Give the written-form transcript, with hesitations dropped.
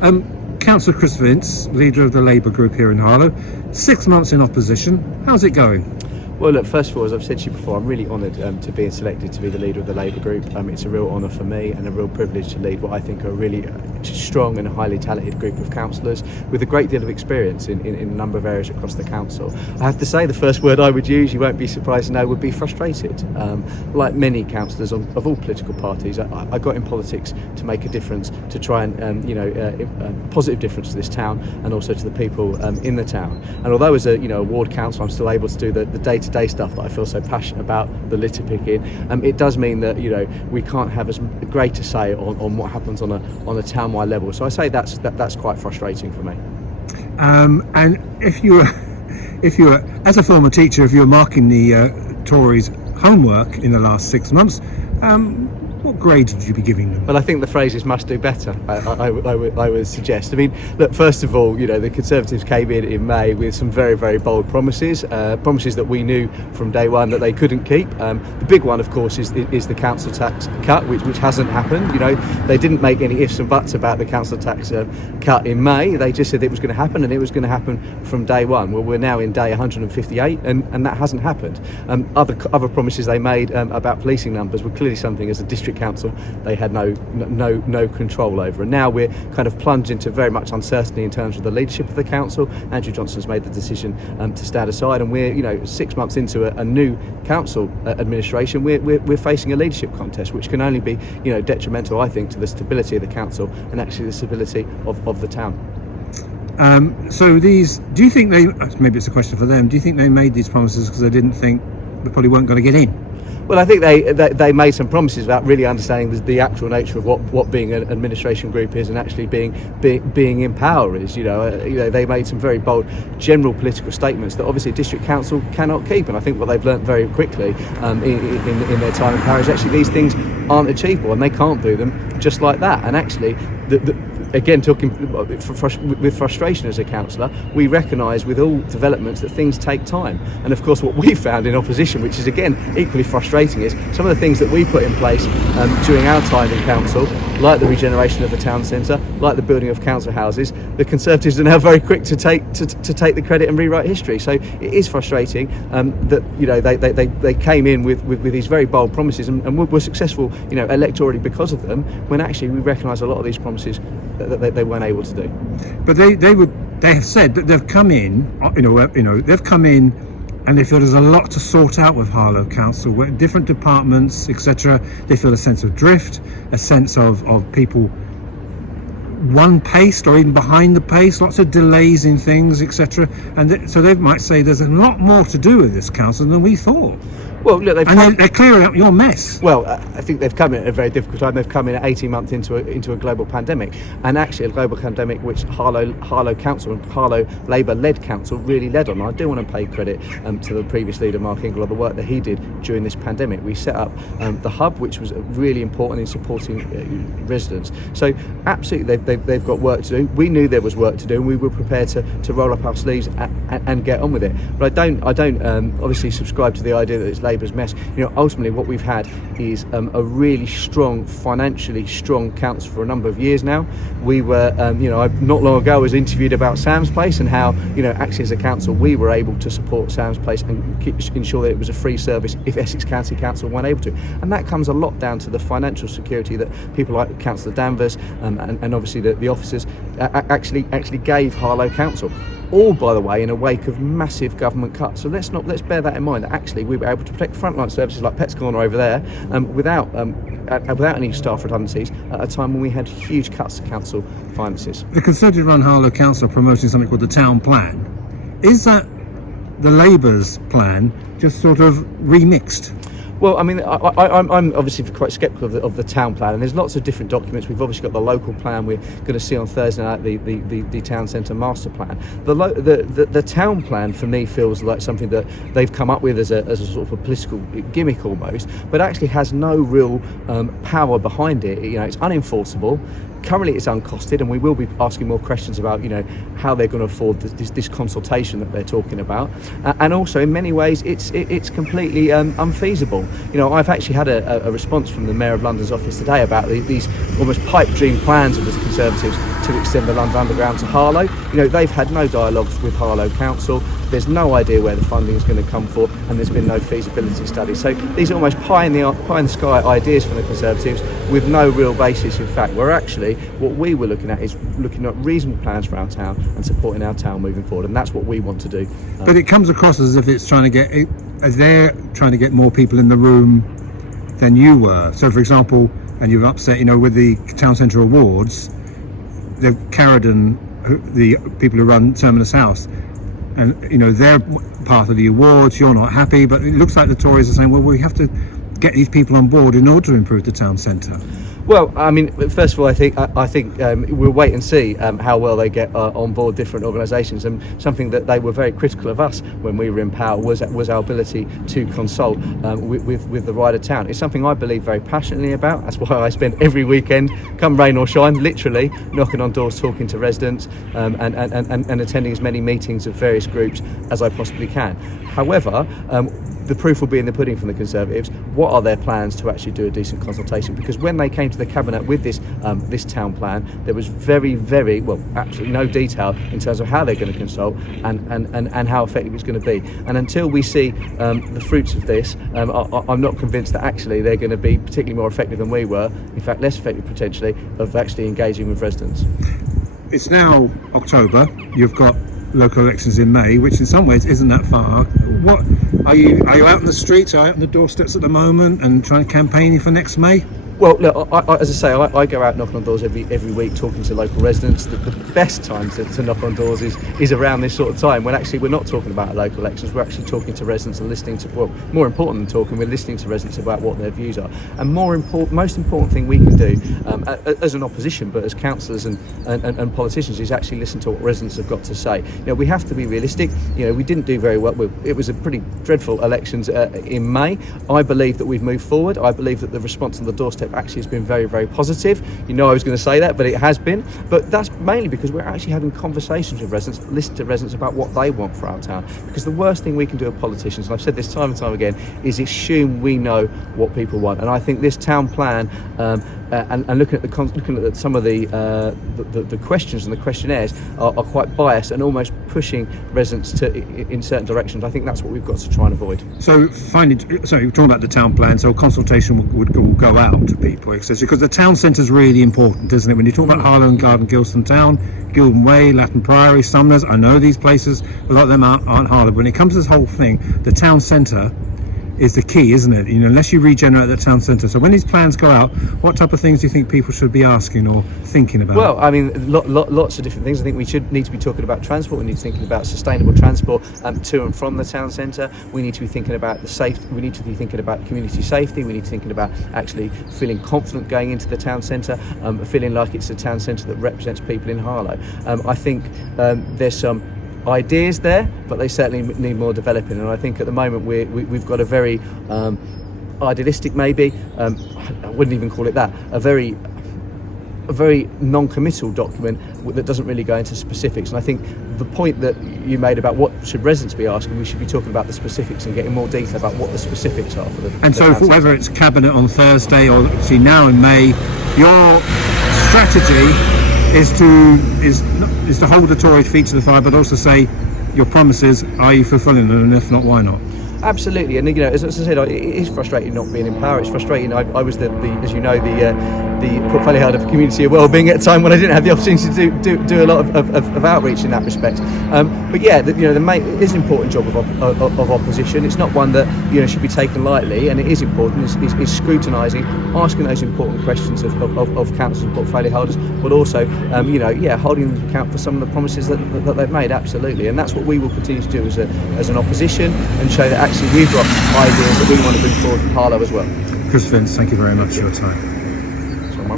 Councillor Chris Vince, leader of the Labour group here in Harlow, 6 months in opposition. How's it going? Well, look, first of all, as I've said to you before, I'm really honoured to be selected to be the leader of the Labour group. It's a real honour for me and a real privilege to lead what I think are a really strong and highly talented group of councillors with a great deal of experience in a number of areas across the council. I have to say the first word I would use, you won't be surprised to know, would be frustrated. Like many councillors of all political parties, I got in politics to make a difference, to try and positive difference to this town and also to the people in the town. And although as a ward councillor, I'm still able to do the day-to-day stuff that I feel so passionate about, the litter picking. It does mean that we can't have as great a say on what happens on a town-wide level. So I say that's quite frustrating for me. And if you were, as a former teacher, if you were marking the Tories' homework in the last 6 months, what grades would you be giving them? Well, I think the phrase is must do better, I would suggest. I mean, look, first of all, the Conservatives came in May with some very, very bold promises that we knew from day one that they couldn't keep. The big one, of course, is the council tax cut, which hasn't happened. They didn't make any ifs and buts about the council tax cut in May. They just said it was going to happen, and it was going to happen from day one. Well, we're now in day 158, and that hasn't happened. Other promises they made about policing numbers were clearly something as a district council they had no control over, and now we're kind of plunged into very much uncertainty in terms of the leadership of the council. Andrew Johnson's made the decision to stand aside, and we're 6 months into a new council administration. We're facing a leadership contest which can only be detrimental, I think, to the stability of the council and actually the stability of the town. So do you think maybe it's a question for them, do you think they made these promises because they didn't think they probably weren't going to get in? Well, I think they made some promises without really understanding the actual nature of what being an administration group is and actually being in power is. They made some very bold general political statements that obviously a district council cannot keep. And I think what they've learnt very quickly in their time in power is actually these things aren't achievable, and they can't do them just like that. And actually, again, talking with frustration as a councillor, we recognise with all developments that things take time. And of course, what we found in opposition, which is again equally frustrating, is some of the things that we put in place during our time in council, like the regeneration of the town centre, like the building of council houses. The Conservatives are now very quick to take the credit and rewrite history. So it is frustrating that they came in with these very bold promises and were successful electorally because of them, when actually we recognise a lot of these promises that they weren't able to do. But they have said that they've come in, they've come in, and they feel there's a lot to sort out with Harlow Council, where different departments, etc. They feel a sense of drift, a sense of people one paced or even behind the pace, lots of delays in things, etc. And so they might say there's a lot more to do with this council than we thought. Well, look, they're clearing up your mess. Well, I think they've come in at a very difficult time. They've come in at 18 months into a global pandemic, and actually a global pandemic which Harlow Council and Harlow Labour-led council really led on. I do want to pay credit to the previous leader, Mark Ingle, on the work that he did during this pandemic. We set up the hub, which was really important in supporting residents. So absolutely, they've got work to do. We knew there was work to do, and we were prepared to roll up our sleeves and get on with it. But I don't obviously subscribe to the idea that it's Labour's mess. Ultimately what we've had is a really strong, financially strong council for a number of years now. We were, not long ago I was interviewed about Sam's Place and how, actually as a council we were able to support Sam's Place and ensure that it was a free service if Essex County Council weren't able to. And that comes a lot down to the financial security that people like Councillor Danvers and obviously the officers actually gave Harlow Council. All, by the way, in a wake of massive government cuts. So let's bear that in mind, that actually we were able to protect frontline services like Pets Corner over there without any staff redundancies at a time when we had huge cuts to council finances. The Conservative-run Harlow Council are promoting something called the Town Plan. Is that the Labour's plan just sort of remixed? Well, I mean, I'm obviously quite sceptical of the town plan, and there's lots of different documents. We've obviously got the local plan. We're going to see on Thursday night the town centre master plan. The town plan for me feels like something that they've come up with as a sort of a political gimmick almost, but actually has no real power behind it. It's unenforceable. Currently it's uncosted, and we will be asking more questions about, you know, how they're going to afford this consultation that they're talking about, and also in many ways it's completely unfeasible. You know, I've actually had a response from the Mayor of London's office today about these almost pipe dream plans of the Conservatives to extend the London Underground to Harlow. You know, they've had no dialogue with Harlow Council. There's no idea where the funding is going to come for, and there's been no feasibility study. So these are almost pie in the sky ideas from the Conservatives with no real basis in fact. Where actually what we were looking at is looking at reasonable plans for our town and supporting our town moving forward, and that's what we want to do. But it comes across as if it's trying to get, as they're trying to get more people in the room than you were. So, for example, and you've upset, you know, with the Town Centre Awards, the Carradine, the people who run Terminus House, and you know they're part of the awards. You're not happy, but it looks like the Tories are saying, well, we have to get these people on board in order to improve the town centre. Well, I mean, first of all, I think we'll wait and see how well they get on board different organisations. And something that they were very critical of us when we were in power was our ability to consult with the wider town. It's something I believe very passionately about. That's why I spend every weekend, come rain or shine, literally knocking on doors, talking to residents, and attending as many meetings of various groups as I possibly can. However, the proof will be in the pudding from the Conservatives. What are their plans to actually do a decent consultation? Because when they came to the Cabinet with this town plan, there was very, well, absolutely no detail in terms of how they're going to consult and how effective it's going to be. And until we see the fruits of this, I'm not convinced that actually they're going to be particularly more effective than we were, in fact less effective potentially, of actually engaging with residents. It's now October, you've got local elections in May, which in some ways isn't that far. What are you out in the streets, are you out on the doorsteps at the moment and trying to campaign for next May? Well, look, as I say, I go out knocking on doors every week talking to local residents. The best time to knock on doors is around this sort of time, when actually we're not talking about local elections, we're actually talking to residents and listening to, well, more important than talking, we're listening to residents about what their views are. And most important thing we can do as an opposition, but as councillors and politicians, is actually listen to what residents have got to say. You know, we have to be realistic. You know, we didn't do very well. It was a pretty dreadful elections in May. I believe that we've moved forward. I believe that the response on the doorstep actually has been very positive. You know I was going to say that, but it has been. But that's mainly because we're actually having conversations with residents, listen to residents about what they want for our town. Because the worst thing we can do as politicians, and I've said this time and time again, is assume we know what people want. And I think this town plan and looking at some of the questions and the questionnaires are quite biased and almost pushing residents in certain directions. I think that's what we've got to try and avoid. So you're talking about the town plan, so consultation will go out to people, etc. Because the town centre is really important, isn't it? When you talk about Harlow and Garden, Gilston Town, Gilden Way, Latin Priory, Sumners, I know these places, a lot of them aren't Harlow, but when it comes to this whole thing, the town centre is the key, isn't it? You know, unless you regenerate the town centre. So when these plans go out, what type of things do you think people should be asking or thinking about? Well, I mean, lots of different things. I think we need to be talking about transport. We need to be thinking about sustainable transport to and from the town centre. We need to be thinking about the safety. We need to be thinking about community safety. We need to be thinking about actually feeling confident going into the town centre, feeling like it's a town centre that represents people in Harlow. I think there's some ideas there, but they certainly need more developing. And I think at the moment we've got a very idealistic, maybe I wouldn't even call it that, a very non-committal document that doesn't really go into specifics. And I think the point that you made about what should residents be asking, we should be talking about the specifics and getting more detail about what the specifics are for the. And so whether it's Cabinet on Thursday or see now in May, your strategy is to hold the Tory feet to the fire, but also say your promises, are you fulfilling them, and if not, why not? Absolutely, and you know, as I said, it is frustrating not being in power. It's frustrating. I was the as you know, the portfolio holder for community and wellbeing at a time when I didn't have the opportunity to do a lot of outreach in that respect. But yeah, it is an important job of opposition. It's not one that should be taken lightly, and it is important. Is scrutinising, asking those important questions of councils and portfolio holders, but also holding them to account for some of the promises that they've made. Absolutely, and that's what we will continue to do as an opposition, and show that actually we've got ideas that we want to bring forward from Harlow as well. Chris Vince, thank you very much for your time.